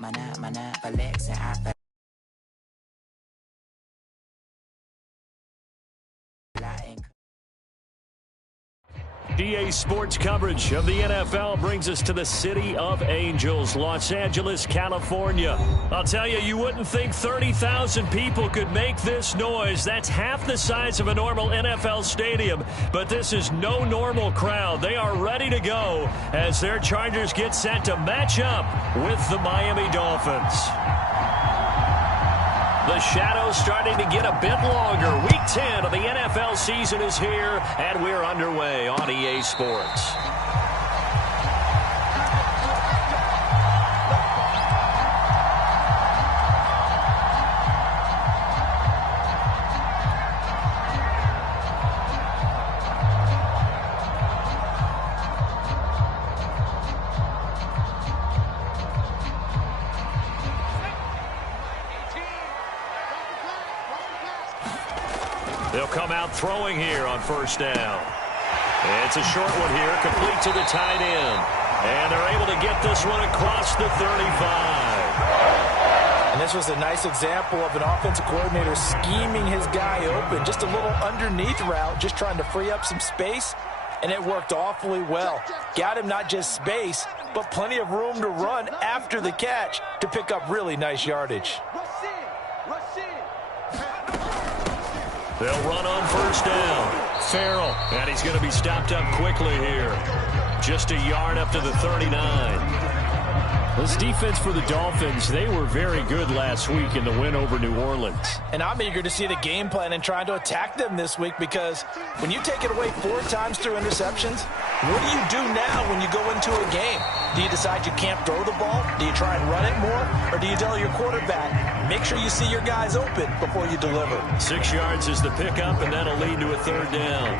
mana, flexing, I feel like EA Sports coverage of the NFL brings us to the City of Angels, Los Angeles, California. I'll tell you, you wouldn't think 30,000 people could make this noise. That's half the size of a normal NFL stadium, but this is no normal crowd. They are ready to go as their Chargers get set to match up with the Miami Dolphins. The shadow's starting to get a bit longer. Week 10 of the NFL season is here, and we're underway on EA Sports. They'll come out throwing here on first down. It's a short one here, complete to the tight end. And they're able to get this one across the 35. And this was a nice example of an offensive coordinator scheming his guy open. Just a little underneath route, just trying to free up some space. And it worked awfully well. Got him not just space, but plenty of room to run after the catch to pick up really nice yardage. They'll run on first down. Farrell, and he's going to be stopped up quickly here. Just a yard up to the 39. This defense for the Dolphins, they were very good last week in the win over New Orleans. And I'm eager to see the game plan and trying to attack them this week, because when you take it away 4 times through interceptions, what do you do now when you go into a game? Do you decide you can't throw the ball? Do you try and run it more? Or do you tell your quarterback, make sure you see your guys open before you deliver? 6 yards is the pickup, and that'll lead to a third down.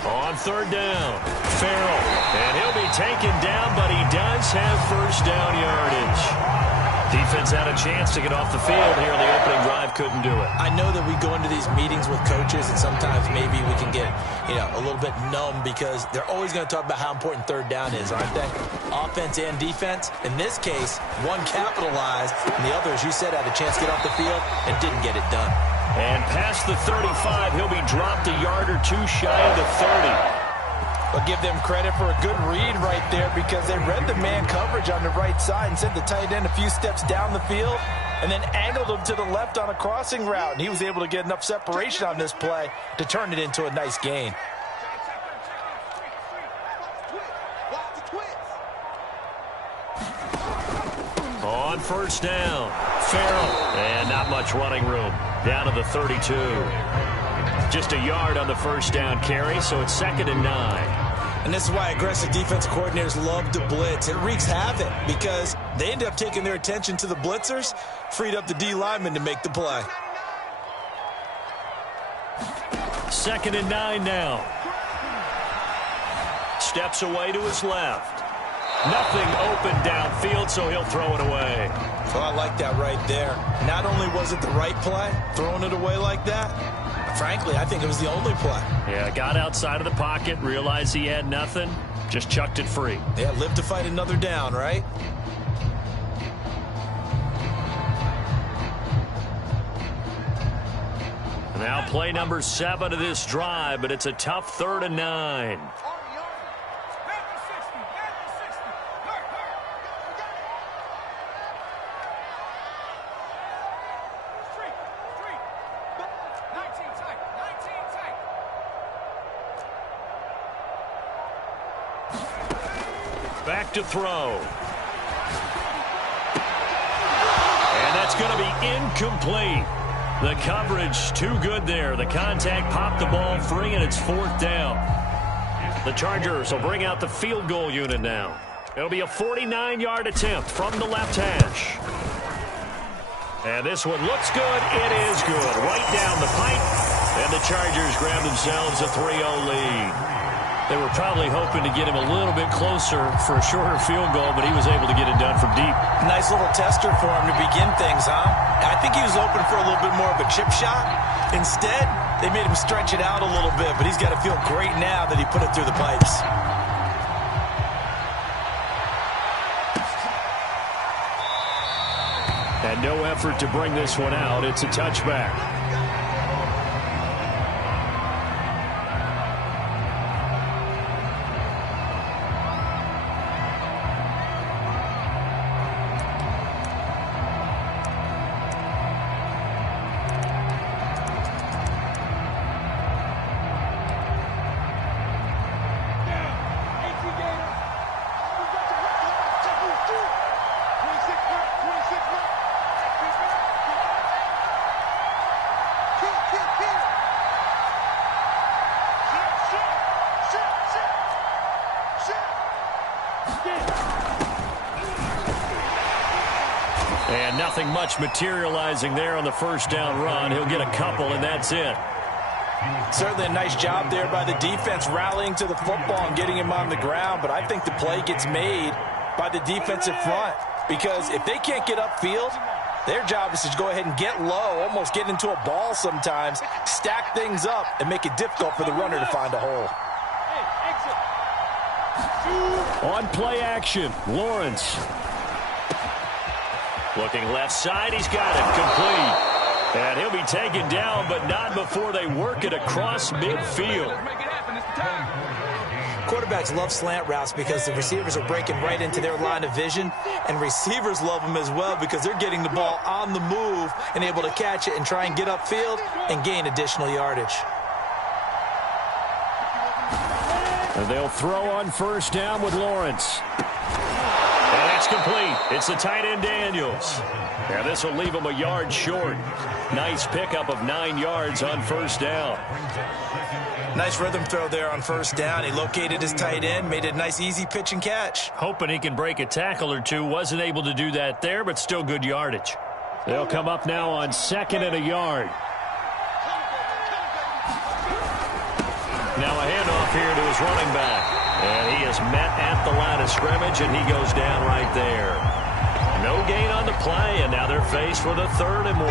On third down, Farrell, and he'll be taken down, but he does have first down yardage. Defense had a chance to get off the field here in the opening drive, couldn't do it. I know that we go into these meetings with coaches, and sometimes maybe we can get, a little bit numb, because they're always going to talk about how important third down is, aren't they? Offense and defense. In this case, one capitalized, and the other, as you said, had a chance to get off the field and didn't get it done. And past the 35, he'll be dropped a yard or two shy of the 30. I'll give them credit for a good read right there, because they read the man coverage on the right side and sent the tight end a few steps down the field and then angled him to the left on a crossing route. And he was able to get enough separation on this play to turn it into a nice gain. On first down, Farrell, and not much running room. Down to the 32. Just a yard on the first down carry, so it's 2nd and 9. And this is why aggressive defense coordinators love to blitz. It wreaks havoc because they end up taking their attention to the blitzers, freed up the D lineman to make the play. 2nd and 9 now. Steps away to his left. Nothing open downfield, so he'll throw it away. Well, I like that right there. Not only was it the right play, throwing it away like that, frankly, I think it was the only play. Yeah, got outside of the pocket, realized he had nothing, just chucked it free. Yeah, live to fight another down, right? Now play number 7 of this drive, but it's a tough 3rd and 9. Back to throw. And that's going to be incomplete. The coverage too good there. The contact popped the ball free, and it's 4th down. The Chargers will bring out the field goal unit now. It'll be a 49-yard attempt from the left hash. And this one looks good. It is good. Right down the pipe. And the Chargers grab themselves a 3-0 lead. They were probably hoping to get him a little bit closer for a shorter field goal, but he was able to get it done from deep. Nice little tester for him to begin things, huh? I think he was open for a little bit more of a chip shot. Instead, they made him stretch it out a little bit, but he's got to feel great now that he put it through the pipes. And no effort to bring this one out. It's a touchback. And nothing much materializing there on the first down run. He'll get a couple, and that's it. Certainly a nice job there by the defense rallying to the football and getting him on the ground, but I think the play gets made by the defensive front because if they can't get upfield, their job is to go ahead and get low, almost get into a ball sometimes, stack things up, and make it difficult for the runner to find a hole. On play action, Lawrence. Looking left side, he's got it, complete. And he'll be taken down, but not before they work it across midfield. Quarterbacks love slant routes because the receivers are breaking right into their line of vision, and receivers love them as well because they're getting the ball on the move and able to catch it and try and get upfield and gain additional yardage. And they'll throw on first down with Lawrence. And that's complete. It's the tight end Daniels. And this will leave him a yard short. Nice pickup of 9 yards on first down. Nice rhythm throw there on first down. He located his tight end, made a nice easy pitch and catch. Hoping he can break a tackle or two. Wasn't able to do that there, but still good yardage. They'll come up now on 2nd and a yard. Now a handoff here to his running back. And he is met at the line of scrimmage, and he goes down right there. No gain on the play, and now they're faced with a 3rd and 1.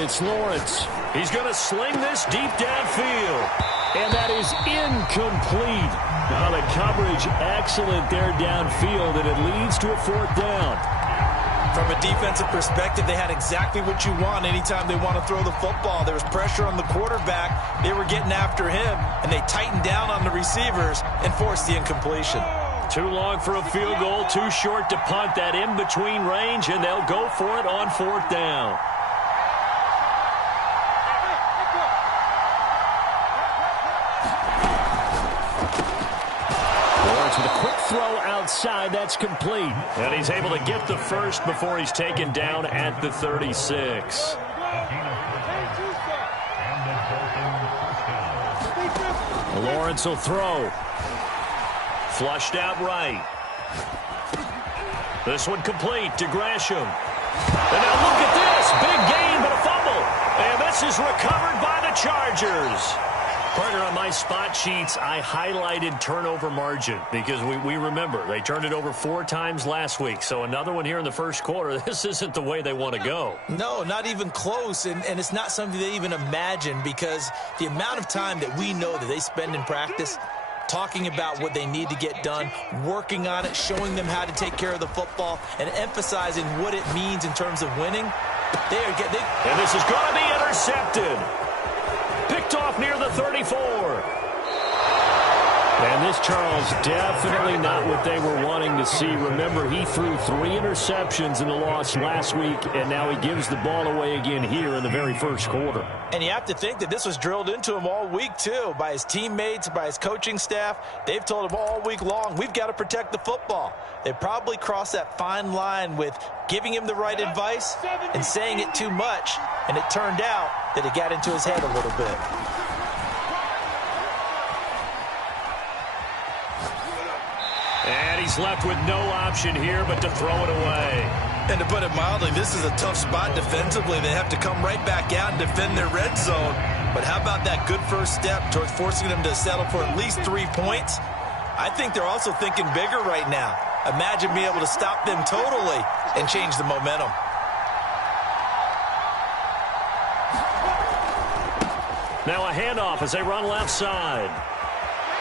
It's Lawrence. He's going to sling this deep downfield. And that is incomplete. Now the coverage excellent there downfield, and it leads to a 4th down. From a defensive perspective, they had exactly what you want anytime they want to throw the football. There was pressure on the quarterback. They were getting after him, and they tightened down on the receivers and forced the incompletion. Too long for a field goal, too short to punt. That in-between range, and they'll go for it on 4th down. With a quick throw outside, that's complete. And he's able to get the first before he's taken down at the 36. Lawrence will throw. Flushed out right. This one complete to Gresham. And now look at this. Big gain, but a fumble. And this is recovered by the Chargers. Partner, on my spot sheets, I highlighted turnover margin because we remember they turned it over 4 times last week. So another one here in the first quarter. This isn't the way they want to go. No, not even close. And it's not something they even imagine because the amount of time that we know that they spend in practice talking about what they need to get done, working on it, showing them how to take care of the football, and emphasizing what it means in terms of winning. And this is going to be intercepted. Picked off near the 34. And this, Charles, definitely not what they were wanting to see. Remember, he threw 3 interceptions in the loss last week, and now he gives the ball away again here in the very first quarter. And you have to think that this was drilled into him all week, too, by his teammates, by his coaching staff. They've told him all week long, we've got to protect the football. They probably crossed that fine line with giving him the right advice and saying it too much, and it turned out that it got into his head a little bit. And he's left with no option here but to throw it away. And to put it mildly, this is a tough spot defensively. They have to come right back out and defend their red zone. But how about that good first step towards forcing them to settle for at least 3 points? I think they're also thinking bigger right now. Imagine being able to stop them totally and change the momentum. Now a handoff as they run left side.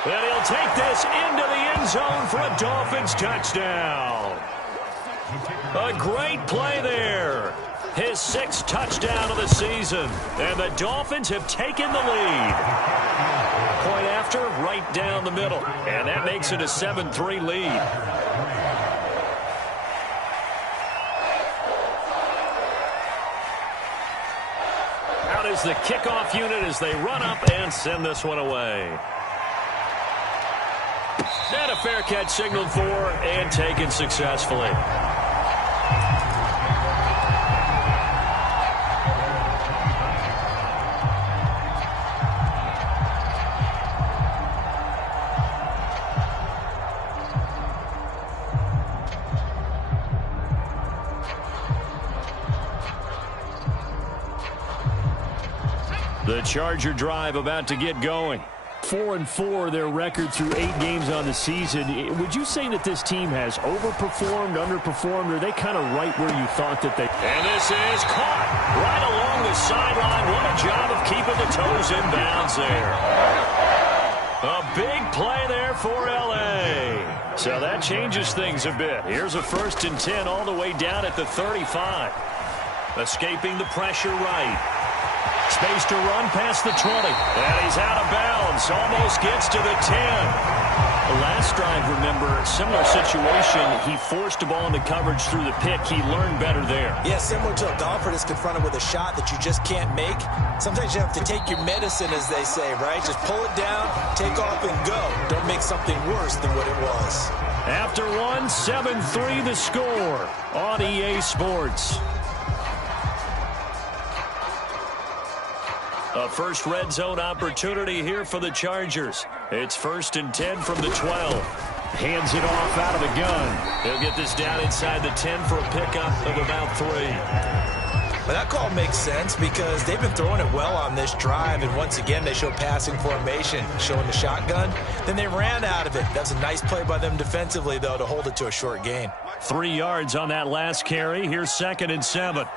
And he'll take this into the end zone for a Dolphins touchdown. A great play there. His 6th touchdown of the season. And the Dolphins have taken the lead. Point after, right down the middle. And that makes it a 7-3 lead. Out is the kickoff unit as they run up and send this one away. And a fair catch signaled for and taken successfully. The Charger drive about to get going. 4-4 their record through 8 games on the season. Would you say that this team has overperformed, underperformed, or are they kind of right where you thought that they... And this is caught right along the sideline. What a job of keeping the toes in bounds there. A big play there for L.A. So that changes things a bit. Here's a 1st and 10 all the way down at the 35. Escaping the pressure right. Space to run past the 20. And he's out of bounds. Almost gets to the 10. The last drive, remember, similar situation. He forced the ball into coverage through the pick. He learned better there. Yeah, similar to a golfer that's confronted with a shot that you just can't make. Sometimes you have to take your medicine, as they say, right? Just pull it down, take off, and go. Don't make something worse than what it was. After one, 7-3 the score on EA Sports. A first red zone opportunity here for the Chargers. It's 1st and 10 from the 12. Hands it off out of the gun. He'll get this down inside the 10 for a pickup of about 3. But that call makes sense because they've been throwing it well on this drive, and once again they show passing formation, showing the shotgun. Then they ran out of it. That's a nice play by them defensively, though, to hold it to a short gain. 3 yards on that last carry. Here's 2nd and 7.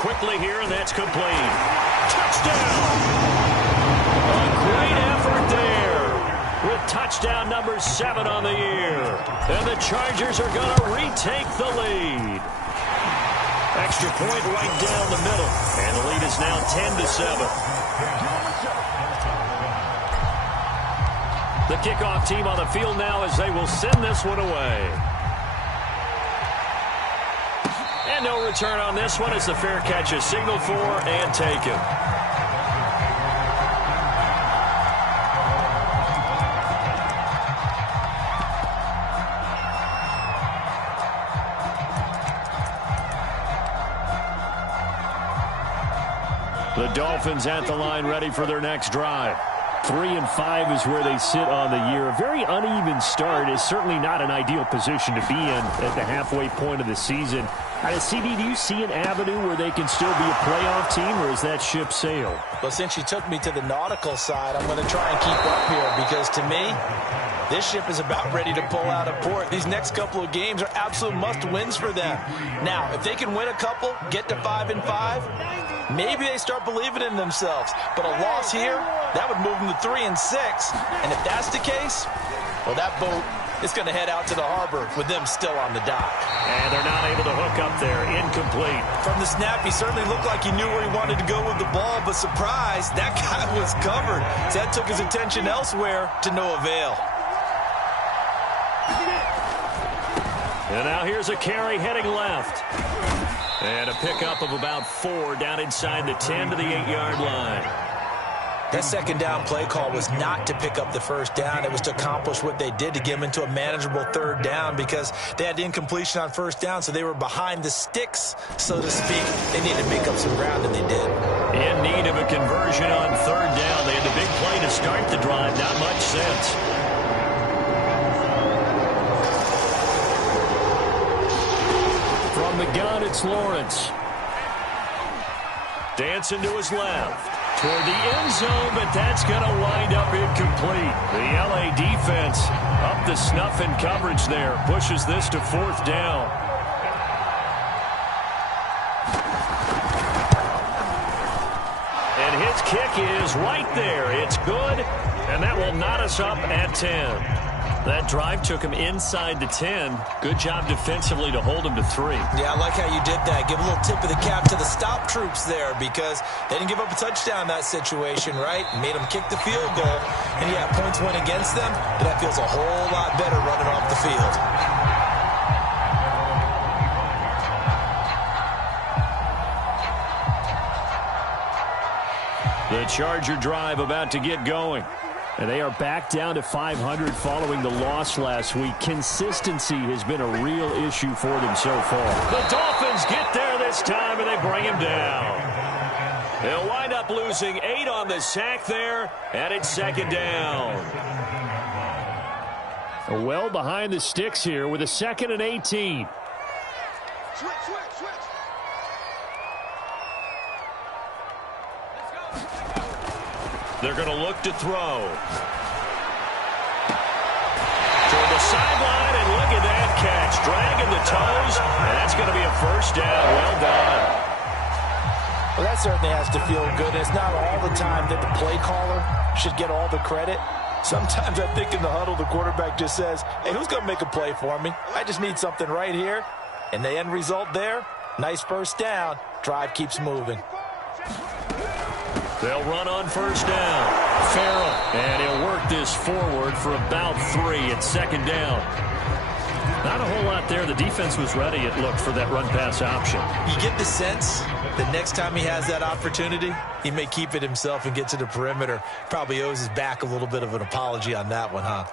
Quickly here, and that's complete. Touchdown! A great effort there with touchdown number 7 on the year. And the Chargers are going to retake the lead. Extra point right down the middle. And the lead is now 10-7. The kickoff team on the field now as they will send this one away. And no return on this one as the fair catch is signaled for and taken. The Dolphins at the line ready for their next drive. 3-5 is where they sit on the year. A very uneven start is certainly not an ideal position to be in at the halfway point of the season. CD, do you see an avenue where they can still be a playoff team, or is that ship sailed? Well, since you took me to the nautical side, I'm going to try and keep up here because, to me, this ship is about ready to pull out of port. These next couple of games are absolute must-wins for them. Now, if they can win a couple, get to 5-5, maybe they start believing in themselves. But a loss here, that would move them to 3-6. And if that's the case, well, that boat it's going to head out to the harbor with them still on the dock. And they're not able to hook up there. Incomplete. From the snap, he certainly looked like he knew where he wanted to go with the ball, but surprise, that guy was covered. So that took his attention elsewhere to no avail. And now here's a carry heading left. And a pickup of about 4 down inside the 10 to the 8-yard line. That second down play call was not to pick up the first down. It was to accomplish what they did, to get them into a manageable third down, because they had incompletion on first down, so they were behind the sticks, so to speak. They needed to make up some ground, and they did. In need of a conversion on third down. They had the big play to start the drive. Not much sense. From the gun, it's Lawrence. Dancing to his left. Toward the end zone, but that's going to wind up incomplete. The LA defense up the snuff in coverage there. Pushes this to fourth down. And his kick is right there. It's good, and that will knot us up at 10. That drive took him inside the 10. Good job defensively to hold him to 3. Yeah, I like how you did that. Give a little tip of the cap to the stop troops there, because they didn't give up a touchdown in that situation, right? Made them kick the field goal. And, yeah, points went against them, but that feels a whole lot better running off the field. The Charger drive about to get going. And they are back down to 500 following the loss last week. Consistency has been a real issue for them so far. The Dolphins get there this time, and they bring him down. They'll wind up losing 8 on the sack there, and it's second down. Well behind the sticks here with a 2nd and 18. Switch. They're going to look to throw. Toward the sideline, and look at that catch. Dragging the toes, and that's going to be a first down. Well done. Well, that certainly has to feel good. It's not all the time that the play caller should get all the credit. Sometimes I think in the huddle, the quarterback just says, hey, who's going to make a play for me? I just need something right here. And the end result there, nice first down. Drive keeps moving. They'll run on first down. Farrell, and he'll work this forward for about 3 at second down. Not a whole lot there. The defense was ready, it looked, for that run-pass option. You get the sense that next time he has that opportunity, he may keep it himself and get to the perimeter. Probably owes his back a little bit of an apology on that one, huh?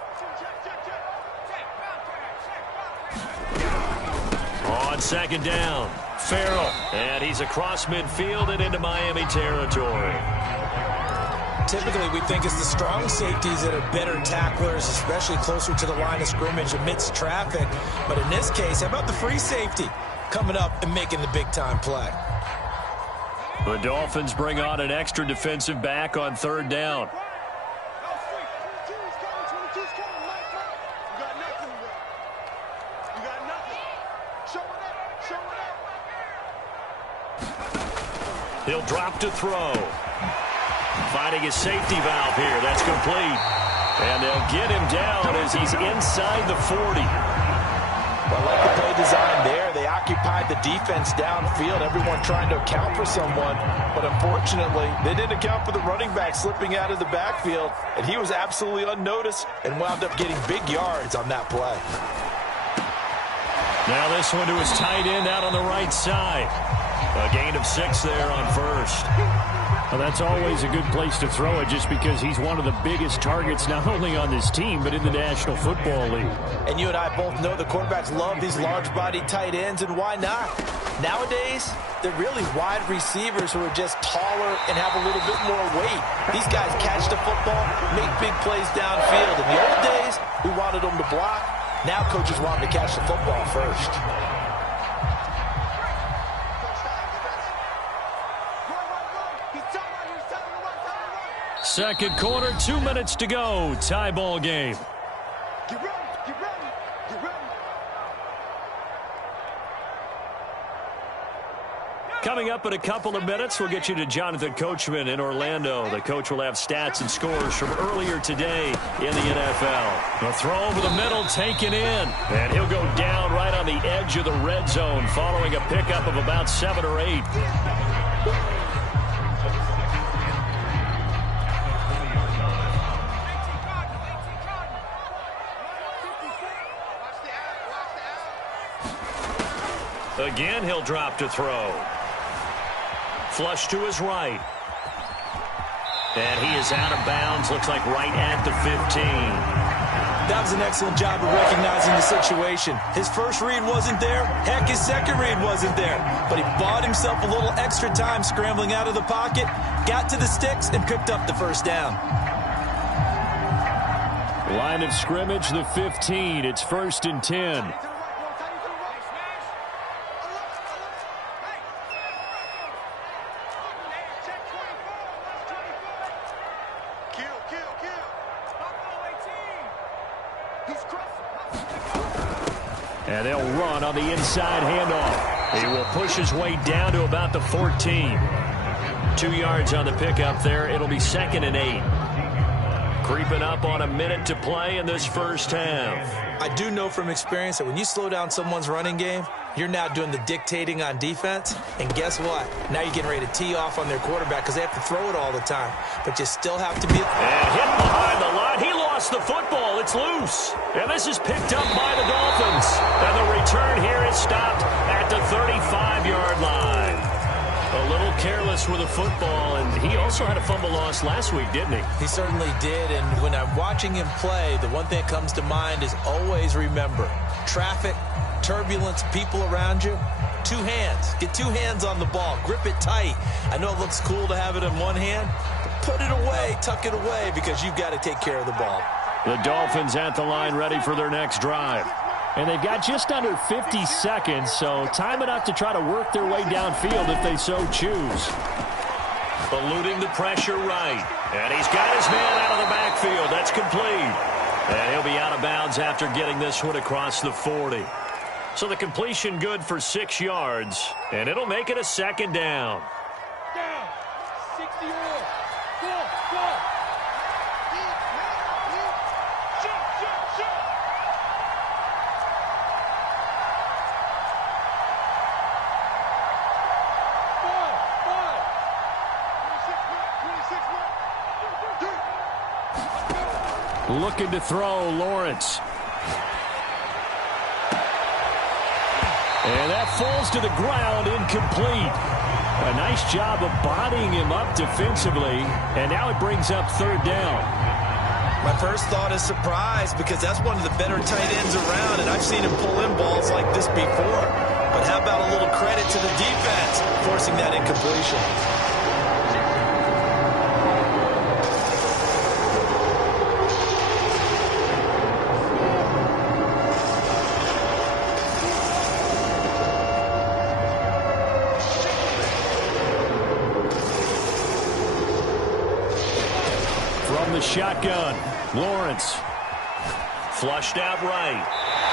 On second down, Farrell, and he's across midfield and into Miami territory. Typically, we think it's the strong safeties that are better tacklers, especially closer to the line of scrimmage amidst traffic. But in this case, how about the free safety coming up and making the big-time play? The Dolphins bring on an extra defensive back on third down. He'll drop to throw. Finding his safety valve here. That's complete. And they'll get him down as he's inside the 40. Well, like the play design there, they occupied the defense downfield, everyone trying to account for someone. But unfortunately, they didn't account for the running back slipping out of the backfield, and he was absolutely unnoticed and wound up getting big yards on that play. Now this one to his tight end out on the right side. A gain of 6 there on first. Well, that's always a good place to throw it, just because he's one of the biggest targets not only on this team but in the National Football League. And you and I both know the quarterbacks love these large-bodied tight ends, and why not? Nowadays, they're really wide receivers who are just taller and have a little bit more weight. These guys catch the football, make big plays downfield. In the old days, we wanted them to block. Now coaches want them to catch the football first. Second quarter, 2 minutes to go. Tie ball game. Get ready, get ready, get ready. Coming up in a couple of minutes, we'll get you to Jonathan Coachman in Orlando. The coach will have stats and scores from earlier today in the NFL. A throw over the middle, taken in. And he'll go down right on the edge of the red zone following a pickup of about 7 or 8. Again, he'll drop to throw. Flush to his right. And he is out of bounds. Looks like right at the 15. That was an excellent job of recognizing the situation. His first read wasn't there. Heck, his second read wasn't there. But he bought himself a little extra time scrambling out of the pocket, got to the sticks, and picked up the first down. Line of scrimmage, the 15. It's 1st and 10. And they'll run on the inside handoff. He will push his way down to about the 14. 2 yards on the pickup there. It'll be 2nd and 8. Creeping up on a minute to play in this first half. I do know from experience that when you slow down someone's running game, you're now doing the dictating on defense. And guess what? Now you're getting ready to tee off on their quarterback because they have to throw it all the time. But you still have to be... And hit behind the line. He lost the football. It's loose. And this is picked up by the Dolphins. And the return here is stopped at the 35-yard line. A little careless with the football, and he also had a fumble loss last week, didn't he? He certainly did, and when I'm watching him play, the one thing that comes to mind is always remember, traffic, turbulence, people around you, 2 hands. Get 2 hands on the ball. Grip it tight. I know it looks cool to have it in one hand, but put it away, tuck it away, because you've got to take care of the ball. The Dolphins at the line ready for their next drive. And they've got just under 50 seconds, so time enough to try to work their way downfield if they so choose. Eluding the pressure right. And he's got his man out of the backfield. That's complete. And he'll be out of bounds after getting this one across the 40. So the completion good for 6 yards, and it'll make it a 2nd down. Down. 60 or more. Go. Shoot. Looking to throw, Lawrence. And that falls to the ground, incomplete. A nice job of bodying him up defensively, and now it brings up 3rd down. My first thought is surprise, because that's one of the better tight ends around, and I've seen him pull in balls like this before. But how about a little credit to the defense forcing that incompletion? From the shotgun, Lawrence. Flushed out right.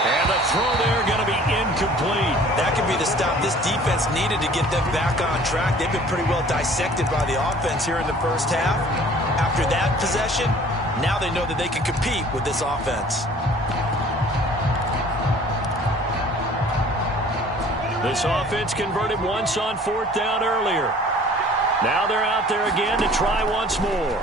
And the throw there going to be incomplete. That could be the stop this defense needed to get them back on track. They've been pretty well dissected by the offense here in the first half. After that possession, now they know that they can compete with this offense. This offense converted once on 4th down earlier. Now they're out there again to try once more.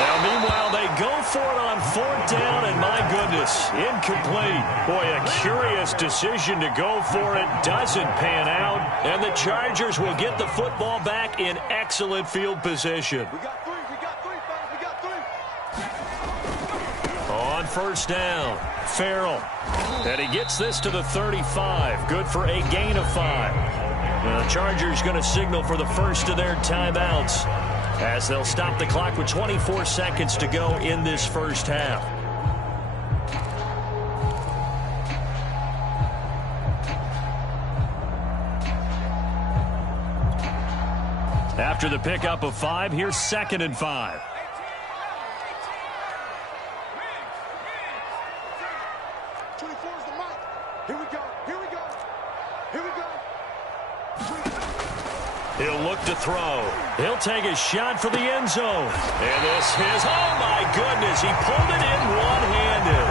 Now, meanwhile, they go for it on 4th down, and my goodness, incomplete. Boy, a curious decision to go for it. Doesn't pan out, and the Chargers will get the football back in excellent field position. We got 3, fellas. We got 3. On 1st down, Farrell. And he gets this to the 35. Good for a gain of 5. The Chargers going to signal for the first of their timeouts, as they'll stop the clock with 24 seconds to go in this first half. After the pickup of 5, here's 2nd and 5. 24 is the mark. Here we go. He'll look to throw. He'll take a shot for the end zone. And this is, oh my goodness, he pulled it in one-handed.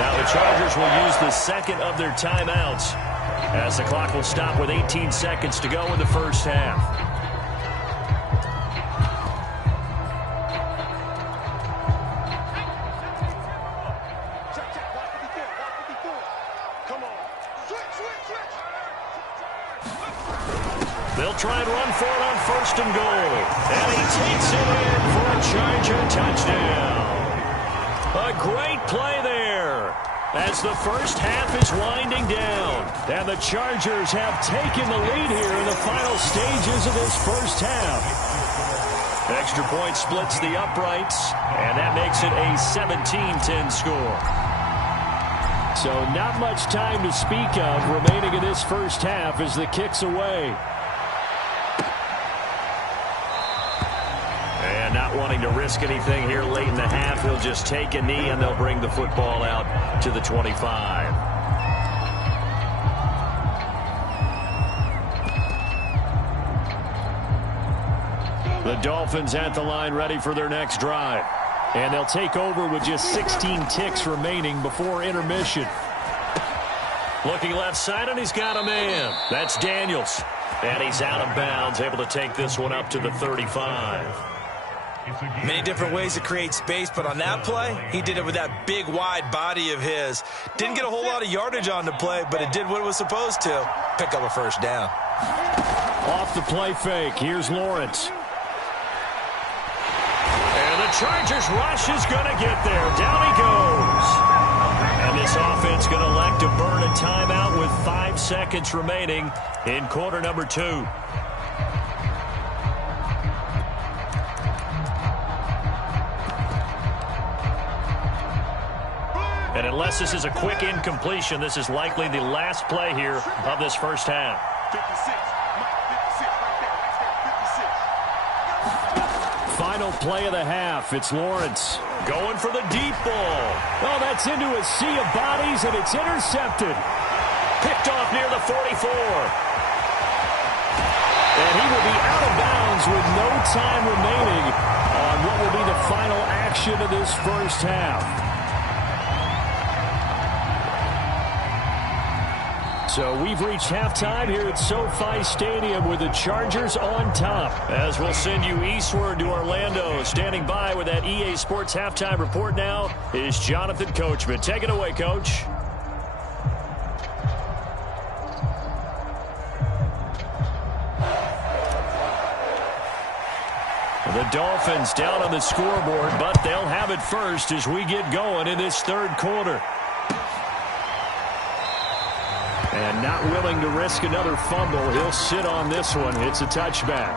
Now the Chargers will use the second of their timeouts as the clock will stop with 18 seconds to go in the first half. They'll try and run for it on 1st and goal. And he takes it in for a Charger touchdown. A great play there as the first half is winding down. And the Chargers have taken the lead here in the final stages of this first half. Extra point splits the uprights, and that makes it a 17-10 score. So not much time to speak of remaining in this first half as the kick's away. And not wanting to risk anything here late in the half, he'll just take a knee and they'll bring the football out to the 25. The Dolphins at the line ready for their next drive. And they'll take over with just 16 ticks remaining before intermission. Looking left side, and he's got a man. That's Daniels. And he's out of bounds, able to take this one up to the 35. Many different ways to create space, but on that play, he did it with that big, wide body of his. Didn't get a whole lot of yardage on the play, but it did what it was supposed to. Pick up a first down. Off the play fake, here's Lawrence. And the Chargers rush is going to get there. Down he goes. And this offense going to elect to burn a timeout with 5 seconds remaining in quarter number 2. And unless this is a quick incompletion, this is likely the last play here of this first half. 56. Final play of the half. It's Lawrence going for the deep ball. Oh, that's into a sea of bodies, and it's intercepted. Picked off near the 44. And he will be out of bounds with no time remaining on what will be the final action of this first half. So we've reached halftime here at SoFi Stadium with the Chargers on top. As we'll send you eastward to Orlando. Standing by with that EA Sports halftime report now is Jonathan Coachman. Take it away, Coach. The Dolphins down on the scoreboard, but they'll have it first as we get going in this third quarter. And not willing to risk another fumble. He'll sit on this one. It's a touchback.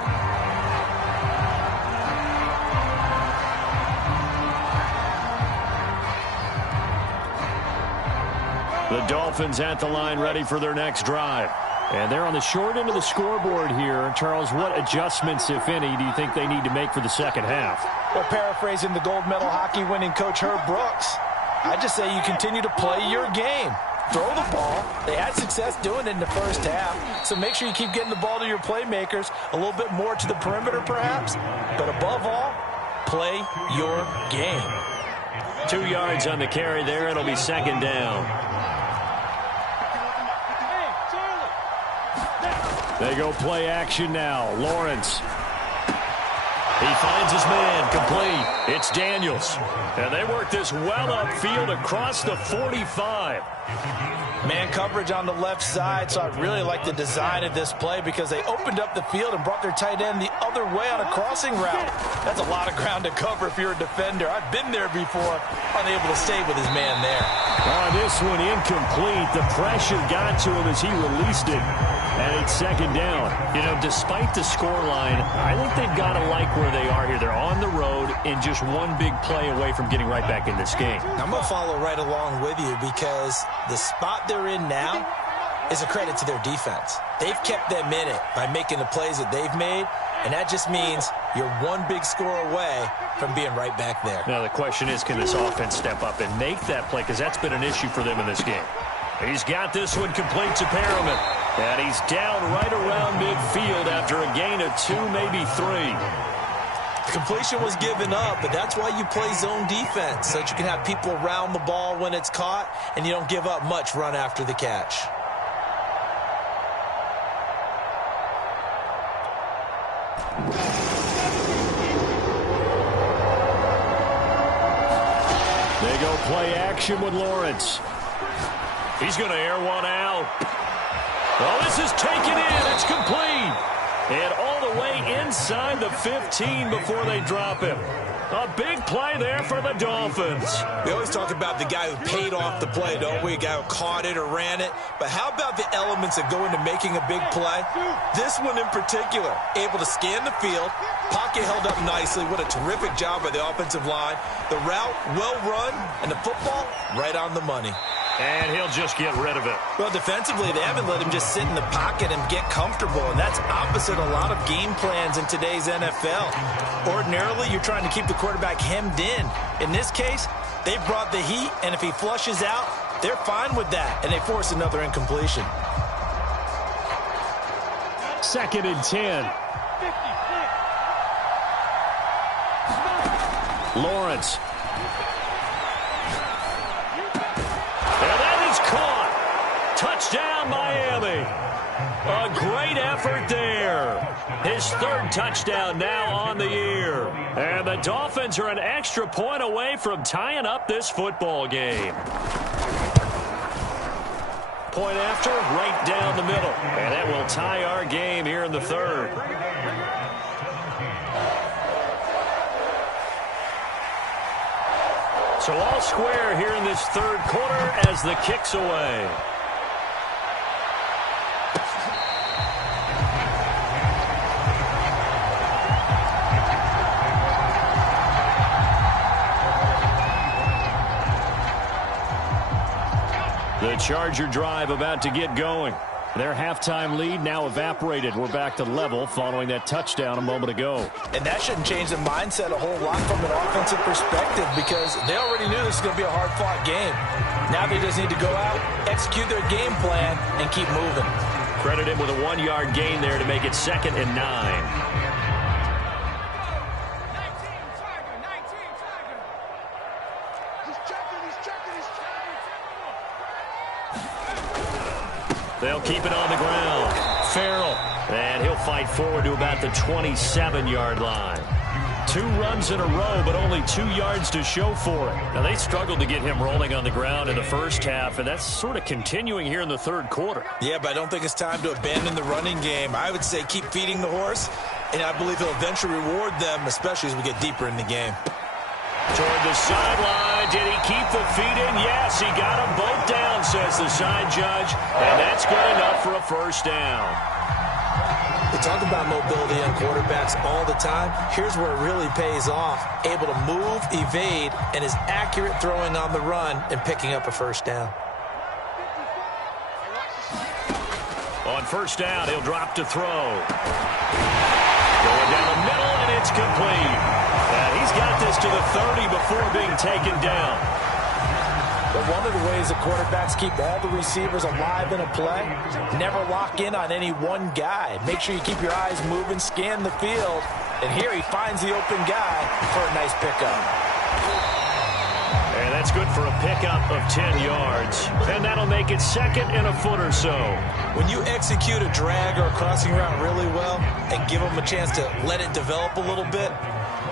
The Dolphins at the line ready for their next drive. And they're on the short end of the scoreboard here. Charles, what adjustments, if any, do you think they need to make for the second half? Well, paraphrasing the gold medal hockey winning coach Herb Brooks, I just say you continue to play your game. Throw the ball. They had success doing it in the first half, so make sure you keep getting the ball to your playmakers, a little bit more to the perimeter perhaps, but above all, play your game. 2 yards on the carry there. It'll be second down. They go play action now. Lawrence. He finds his man, complete. It's Daniels. And they work this well upfield across the 45. Man coverage on the left side, so I really like the design of this play because they opened up the field and brought their tight end the other way on a crossing route. That's a lot of ground to cover if you're a defender. I've been there before, unable to stay with his man there. This one incomplete. The pressure got to him as he released it. And it's second down. You know, despite the scoreline, I think they've got to like where they are here. They're on the road and just one big play away from getting right back in this game. I'm going to follow right along with you because the spot they're in now is a credit to their defense. They've kept them in it by making the plays that they've made, and that just means you're one big score away from being right back there. Now the question is, can this offense step up and make that play? Because that's been an issue for them in this game. He's got this one complete to Perriman. And he's down right around midfield after a gain of 2, maybe 3. The completion was given up, but that's why you play zone defense, so that you can have people around the ball when it's caught, and you don't give up much run after the catch. They go play action with Lawrence. He's going to air one out. Well, this is taken in. It's complete. And all the way inside the 15 before they drop him. A big play there for the Dolphins. We always talk about the guy who paid off the play, don't we? A guy who caught it or ran it. But how about the elements that go into making a big play? This one in particular, able to scan the field, pocket held up nicely. What a terrific job by the offensive line. The route, well run, and the football, right on the money. And he'll just get rid of it. Well, defensively, they haven't let him just sit in the pocket and get comfortable, and that's opposite a lot of game plans in today's NFL. Ordinarily, you're trying to keep the quarterback hemmed in. In this case, they brought the heat, and if he flushes out, they're fine with that, and they force another incompletion. 2nd and 10. Lawrence. And that is caught. Touchdown, Miami. A great effort there. His 3rd touchdown now on the year. And the Dolphins are an extra point away from tying up this football game. Point after, right down the middle. And that will tie our game here in the 3rd. So all square here in this 3rd quarter as the kick's away. The Charger drive about to get going. Their halftime lead now evaporated. We're back to level following that touchdown a moment ago. And that shouldn't change the mindset a whole lot from an offensive perspective because they already knew this was going to be a hard-fought game. Now they just need to go out, execute their game plan, and keep moving. Credit him with a 1-yard gain there to make it 2nd and 9. They'll keep it on the ground. Farrell. And he'll fight forward to about the 27-yard line. 2 runs in a row, but only 2 yards to show for it. Now, they struggled to get him rolling on the ground in the first half, and that's sort of continuing here in the 3rd quarter. Yeah, but I don't think it's time to abandon the running game. I would say keep feeding the horse, and I believe he'll eventually reward them, especially as we get deeper in the game. Toward the sideline. Did he keep the feet in? Yes, he got them both down, says the side judge. And that's good enough for a 1st down. We talk about mobility on quarterbacks all the time. Here's where it really pays off. Able to move, evade, and is accurate throwing on the run and picking up a 1st down. On 1st down, he'll drop to throw. Going down the middle, and it's complete. And he's got this to the 30 before being taken down. But one of the ways the quarterbacks keep all the receivers alive in a play, never lock in on any one guy. Make sure you keep your eyes moving, scan the field. And here he finds the open guy for a nice pickup. And that's good for a pickup of 10 yards. And that'll make it 2nd and a foot or so. When you execute a drag or a crossing route really well and give them a chance to let it develop a little bit,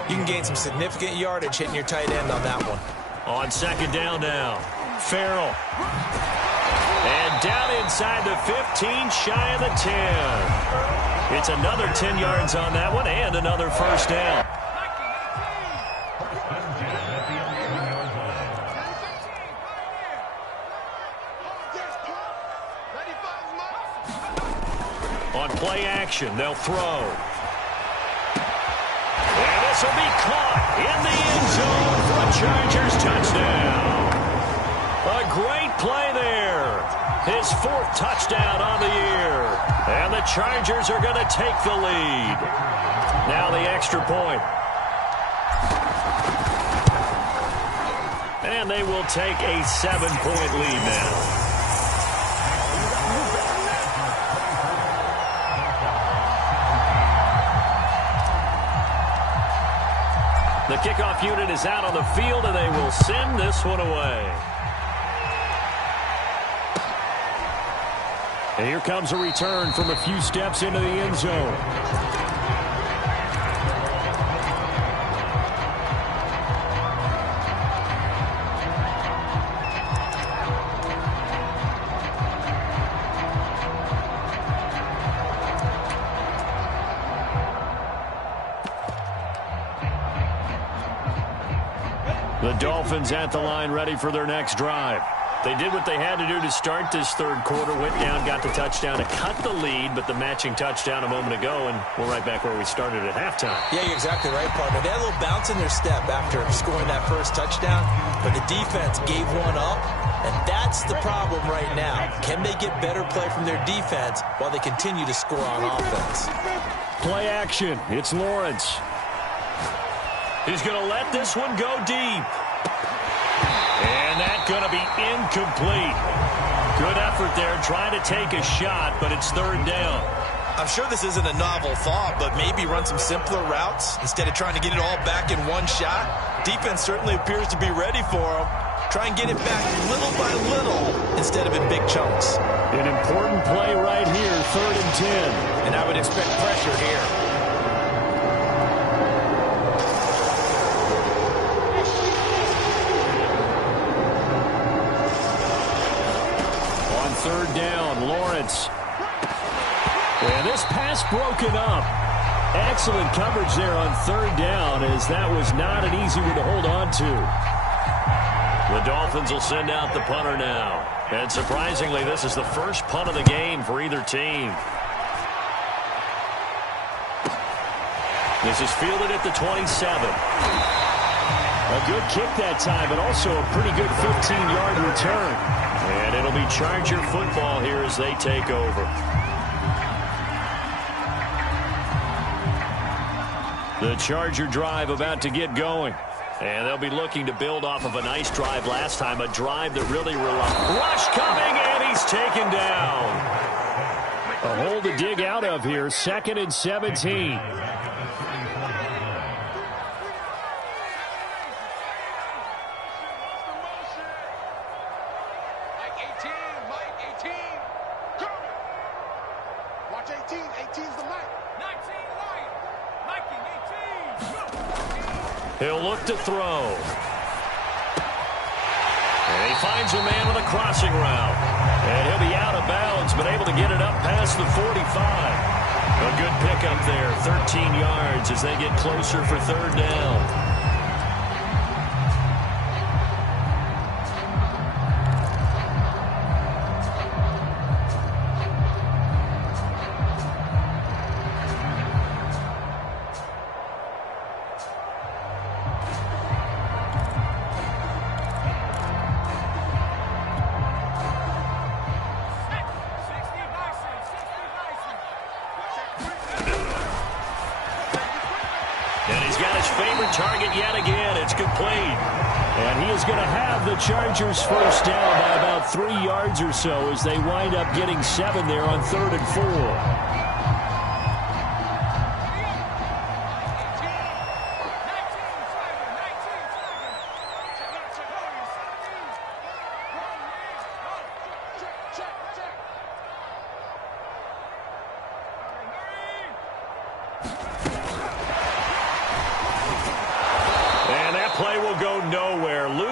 you can gain some significant yardage hitting your tight end on that one. On 2nd down now, Farrell. And down inside the 15, shy of the 10. It's another 10 yards on that one and another 1st down. On play action, they'll throw. And this will be caught in the end zone for a Chargers touchdown. A great play there. His 4th touchdown on the year. And the Chargers are going to take the lead. Now the extra point. And they will take a 7-point lead now. The kickoff unit is out on the field, and they will send this one away. And here comes a return from a few steps into the end zone. The Dolphins at the line, ready for their next drive. They did what they had to do to start this third quarter, went down, got the touchdown to cut the lead, but the matching touchdown a moment ago, and we're right back where we started at halftime. Yeah, you're exactly right, partner. They had a little bounce in their step after scoring that first touchdown, but the defense gave one up, and that's the problem right now. Can they get better play from their defense while they continue to score on offense? Play action. It's Lawrence. He's going to let this one go deep. And that's going to be incomplete. Good effort there trying to take a shot, but it's third down. I'm sure this isn't a novel thought, but maybe run some simpler routes instead of trying to get it all back in one shot. Defense certainly appears to be ready for them. Try and get it back little by little instead of in big chunks. An important play right here, 3rd and 10. And I would expect pressure here. Third down, Lawrence. And this pass broken up. Excellent coverage there on third down, as that was not an easy one to hold on to. The Dolphins will send out the punter now. And surprisingly, this is the first punt of the game for either team. This is fielded at the 27. A good kick that time, but also a pretty good 15-yard return. And it'll be Charger football here as they take over. The Charger drive about to get going. And they'll be looking to build off of a nice drive last time, a drive that really relied. Rush coming, and he's taken down. A hole to dig out of here, 2nd and 17. He'll look to throw. And he finds a man with a crossing route. And he'll be out of bounds, but able to get it up past the 45. A good pickup there, 13 yards as they get closer for third down. Target yet again. It's complete. And he is going to have the Chargers first down by about 3 yards or so as they wind up getting 7 there on 3rd and 4.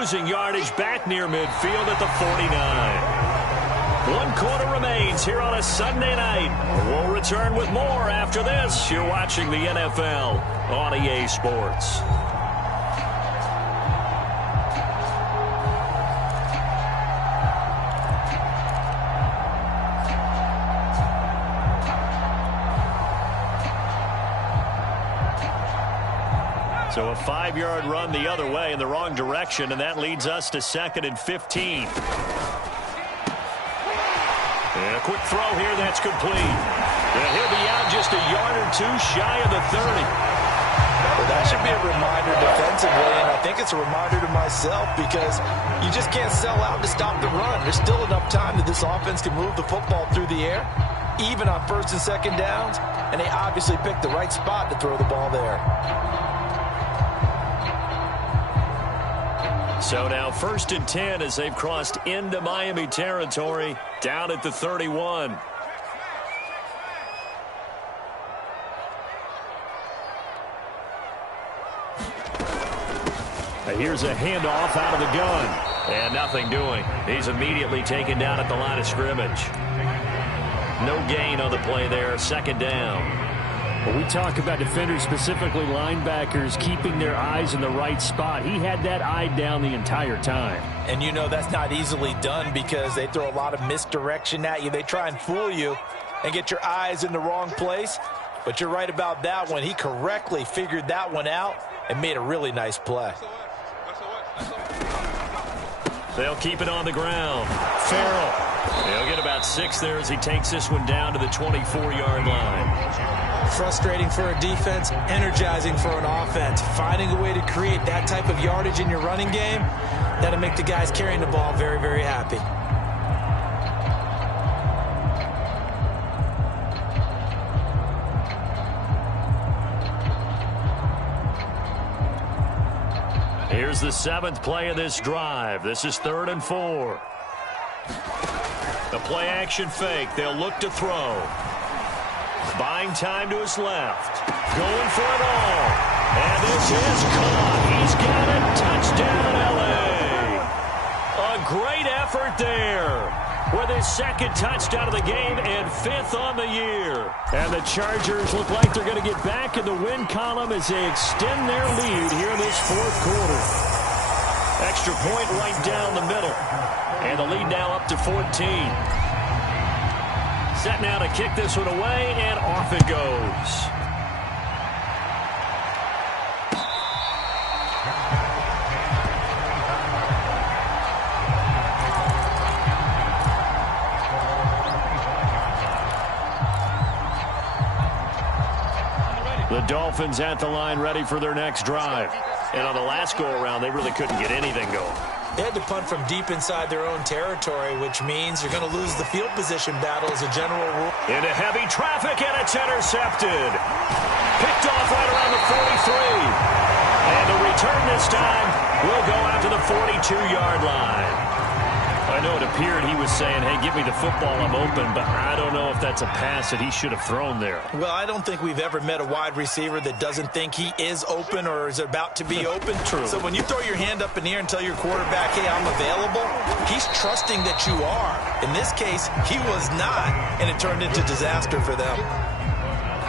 Yardage back near midfield at the 49. 1 quarter remains here on a Sunday night. We'll return with more after this. You're watching the NFL on EA Sports. So a 5-yard run the other way in the wrong direction, and that leads us to 2nd and 15. And a quick throw here, that's complete. And he'll be out just a yard or 2 shy of the 30. Well, that should be a reminder defensively, and I think it's a reminder to myself because you just can't sell out to stop the run. There's still enough time that this offense can move the football through the air, even on 1st and 2nd downs, and they obviously picked the right spot to throw the ball there. So now 1st and 10 as they've crossed into Miami territory, down at the 31. Here's a handoff out of the gun. And nothing doing. He's immediately taken down at the line of scrimmage. No gain on the play there. 2nd down. When we talk about defenders, specifically linebackers, keeping their eyes in the right spot, he had that eye down the entire time. And you know that's not easily done because they throw a lot of misdirection at you. They try and fool you and get your eyes in the wrong place. But you're right about that one. He correctly figured that one out and made a really nice play. They'll keep it on the ground. Farrell. He'll get about 6 there as he takes this one down to the 24-yard line. Frustrating for a defense, energizing for an offense. Finding a way to create that type of yardage in your running game, that'll make the guys carrying the ball very, very happy. Here's the 7th play of this drive. This is 3rd and 4. The play action fake. They'll look to throw. Buying time to his left. Going for it all. And this is caught. He's got it. Touchdown, L.A. A great effort there with his 2nd touchdown of the game and 5th on the year. And the Chargers look like they're going to get back in the win column as they extend their lead here in this 4th quarter. Extra point right down the middle. And the lead now up to 14. Set now to kick this one away, and off it goes. The Dolphins at the line ready for their next drive. And on the last go-around, they really couldn't get anything going. They had to punt from deep inside their own territory, which means you're going to lose the field position battle as a general rule. Into heavy traffic, and it's intercepted. Picked off right around the 43. And the return this time will go out to the 42-yard line. I know it appeared he was saying, hey, give me the football, I'm open, but I don't know if that's a pass that he should have thrown there. Well, I don't think we've ever met a wide receiver that doesn't think he is open or is about to be open. True. So when you throw your hand up in the air and tell your quarterback, hey, I'm available, he's trusting that you are. In this case, he was not, and it turned into disaster for them.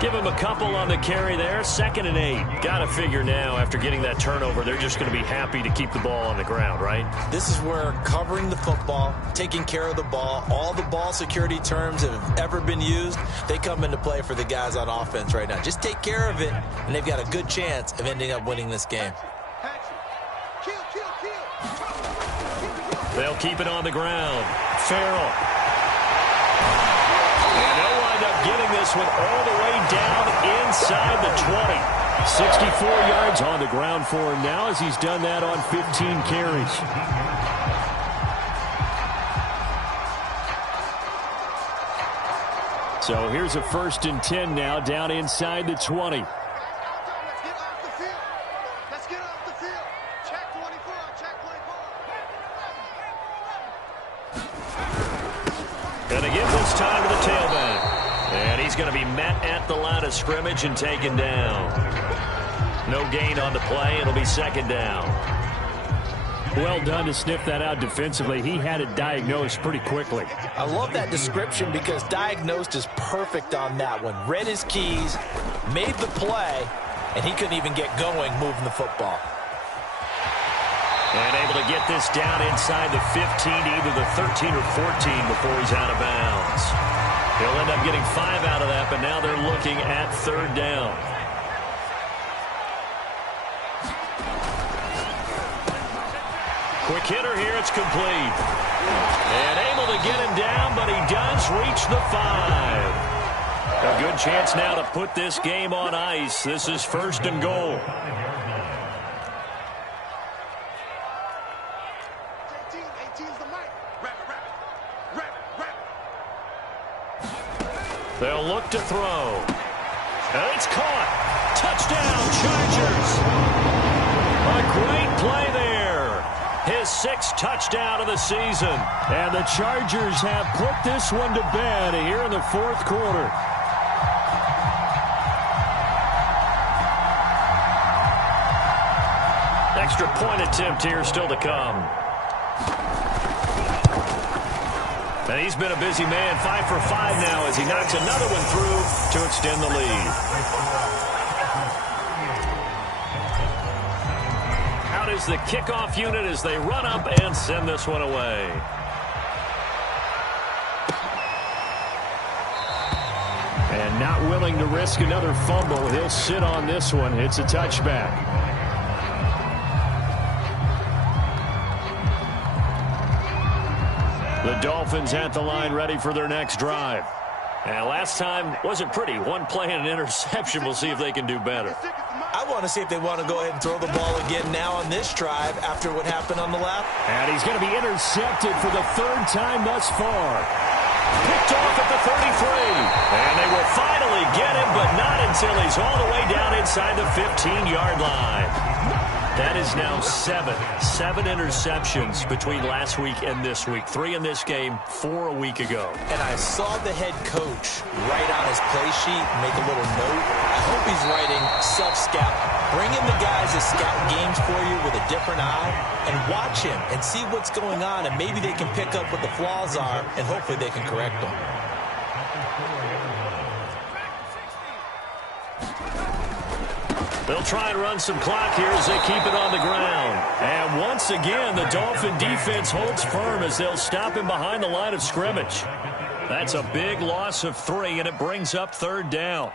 Give him a couple on the carry there. 2nd and 8. Got to figure now, after getting that turnover, they're just going to be happy to keep the ball on the ground, right? This is where covering the football, taking care of the ball, all the ball security terms that have ever been used, they come into play for the guys on offense right now. Just take care of it, and they've got a good chance of ending up winning this game. They'll keep it on the ground. Farrell. And they'll wind up getting this one all the way down inside the 20. 64 yards on the ground for him now as he's done that on 15 carries. So here's a 1st and 10 now down inside the 20. Going to give this time to the tailback. And he's going to be met at the line of scrimmage and taken down. No gain on the play. It'll be 2nd down. Well done to sniff that out defensively. He had it diagnosed pretty quickly. I love that description because diagnosed is perfect on that one. Read his keys, made the play, and he couldn't even get going moving the football. And able to get this down inside the 15 to either the 13 or 14 before he's out of bounds. He'll end up getting 5 out of that, but now they're looking at 3rd down. Quick hitter here, it's complete. And able to get him down, but he does reach the 5. A good chance now to put this game on ice. This is 1st and goal. They'll look to throw. And it's caught. Touchdown, Chargers. A great play there. his 6th touchdown of the season. And the Chargers have put this one to bed here in the fourth quarter. Extra point attempt here still to come. And he's been a busy man, 5 for 5 now as he knocks another one through to extend the lead. Out is the kickoff unit as they run up and send this one away. And not willing to risk another fumble, he'll sit on this one. It's a touchback. The Dolphins at the line ready for their next drive. And last time wasn't pretty. One play and an interception. We'll see if they can do better. I want to see if they want to go ahead and throw the ball again now on this drive after what happened on the left. And he's going to be intercepted for the 3rd time thus far. Picked off at the 33. And they will finally get him, but not until he's all the way down inside the 15-yard line. That is now 7 interceptions between last week and this week. 3 in this game, 4 a week ago. And I saw the head coach write on his play sheet, make a little note. I hope he's writing self-scout. Bring in the guys that scout games for you with a different eye and watch him and see what's going on, and maybe they can pick up what the flaws are, and hopefully they can correct them. They'll try and run some clock here as they keep it on the ground. And once again, the Dolphin defense holds firm as they'll stop him behind the line of scrimmage. That's a big loss of 3, and it brings up 3rd down.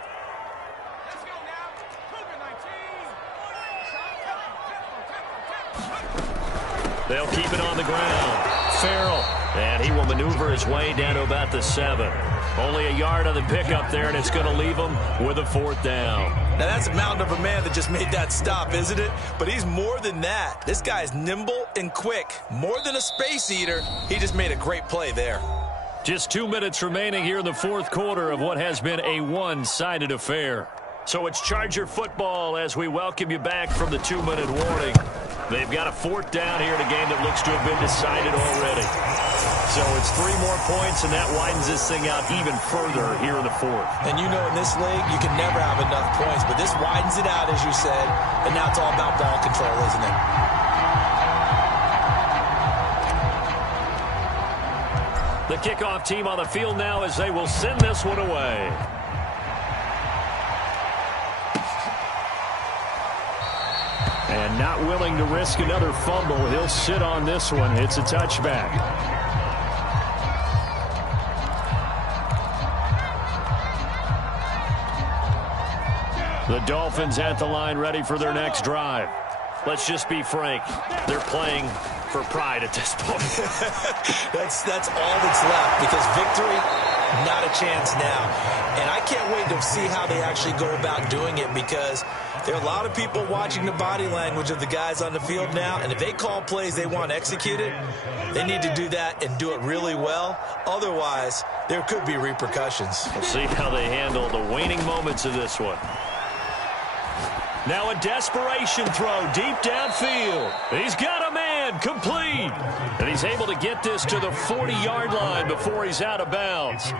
They'll keep it on the ground. Farrell, and he will maneuver his way down to about the 7. Only a yard on the pickup there, and it's going to leave him with a 4th down. Now, that's a mountain of a man that just made that stop, isn't it? But he's more than that. This guy's nimble and quick. More than a space eater. He just made a great play there. Just 2 minutes remaining here in the fourth quarter of what has been a one-sided affair. So it's Charger football as we welcome you back from the 2-minute warning. They've got a 4th down here in a game that looks to have been decided already. So it's 3 more points, and that widens this thing out even further here in the 4th. And you know, in this league, you can never have enough points, but this widens it out, as you said, and now it's all about ball control, isn't it? The kickoff team on the field now as they will send this one away. And not willing to risk another fumble, he'll sit on this one. It's a touchback. The Dolphins at the line ready for their next drive. Let's just be frank. They're playing for pride at this point. That's all that's left, because victory, not a chance now. And I can't wait to see how they actually go about doing it, because there are a lot of people watching the body language of the guys on the field now, and if they call plays they want executed, they need to do that and do it really well. Otherwise, there could be repercussions. We'll see how they handle the waning moments of this one. Now a desperation throw deep downfield. He's got a man, complete. And he's able to get this to the 40-yard line before he's out of bounds.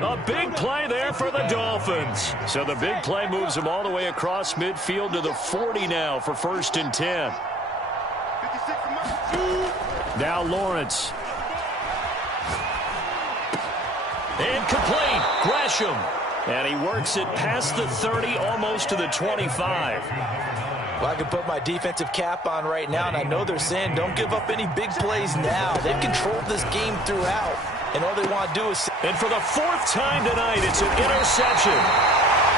A big play there for the Dolphins. So the big play moves him all the way across midfield to the 40 now for 1st and 10. Now Lawrence. Incomplete. Gresham. And he works it past the 30, almost to the 25. Well, I can put my defensive cap on right now, and I know they're saying don't give up any big plays now. They've controlled this game throughout, and all they want to do is... And for the 4th time tonight, it's an interception.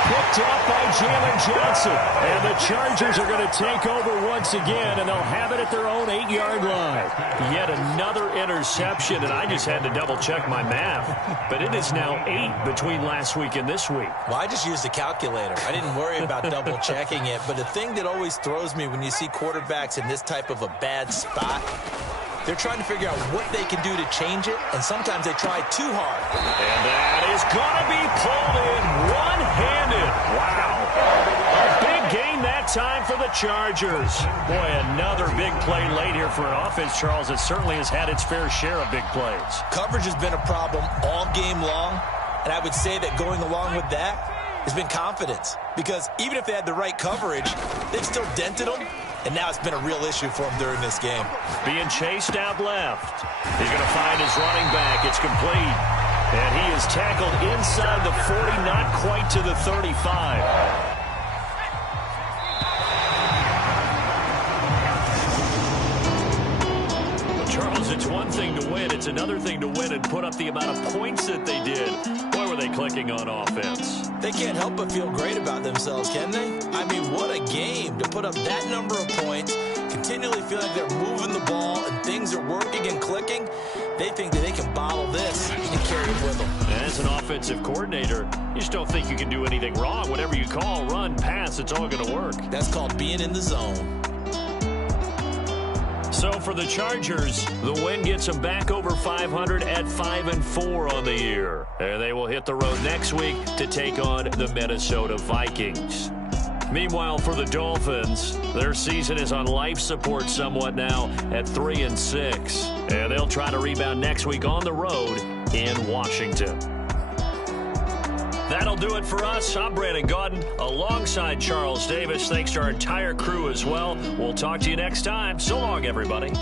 Picked up by Jalen Johnson. And the Chargers are going to take over once again, and they'll have it at their own 8-yard line. Yet another interception, and I just had to double-check my math. But it is now 8 between last week and this week. Well, I just used a calculator. I didn't worry about double-checking it. But the thing that always throws me when you see quarterbacks in this type of a bad spot, they're trying to figure out what they can do to change it, and sometimes they try too hard. And that is going to be pulled in one-handed. Wow. A big gain that time for the Chargers. Boy, another big play late here for an offense, Charles, that certainly has had its fair share of big plays. Coverage has been a problem all game long, and I would say that going along with that has been confidence. Because even if they had the right coverage, they've still dented them, and now it's been a real issue for them during this game. Being chased out left. He's going to find his running back. It's complete. And he is tackled inside the 40, not quite to the 35. Charles, it's one thing to win. It's another thing to win and put up the amount of points that they did. Boy, were they clicking on offense. They can't help but feel great about themselves, can they? I mean, what a game to put up that number of points, continually feel like they're moving the ball and things are working and clicking. They think that they can bottle this and carry it with them. As an offensive coordinator, you just don't think you can do anything wrong. Whatever you call, run, pass, it's all going to work. That's called being in the zone. So for the Chargers, the win gets them back over 500 at 5-4 on the year. And they will hit the road next week to take on the Minnesota Vikings. Meanwhile, for the Dolphins, their season is on life support somewhat now at 3-6. And they'll try to rebound next week on the road in Washington. That'll do it for us. I'm Brandon Gaudin alongside Charles Davis. Thanks to our entire crew as well. We'll talk to you next time. So long, everybody.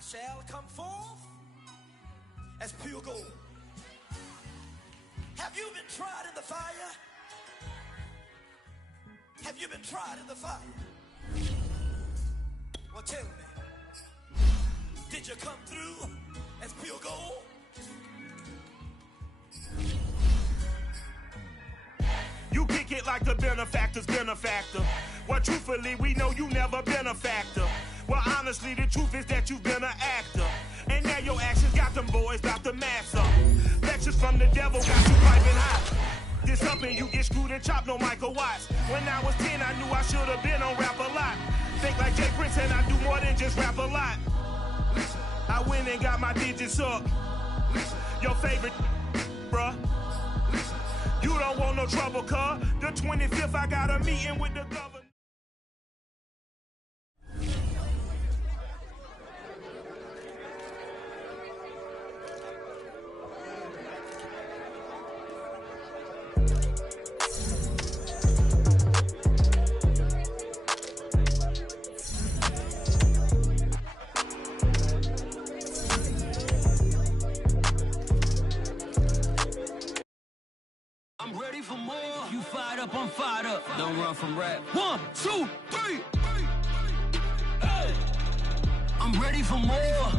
I shall come forth as pure gold. Have you been tried in the fire? Have you been tried in the fire? Well, tell me, did you come through as pure gold? You kick it like the benefactor's benefactor. Well, truthfully, we know you never been a factor. Well, honestly, the truth is that you've been an actor. And now your actions got them boys about to mass up. Lectures from the devil got you piping hot. This up and you get screwed and chopped, no Michael Watts. When I was 10, I knew I should have been on Rap a Lot. Think like Jay Prince and I do more than just rap a lot. I went and got my digits up. Your favorite, bruh. You don't want no trouble, cuz. The 25th, I got a meeting with the governor. I'm ready for more. You fired up, I'm fired up. Don't run from rap. 1, 2, 3. Hey. I'm ready for more.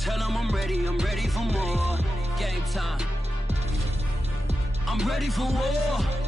Tell them I'm ready for more. Game time. I'm ready for war.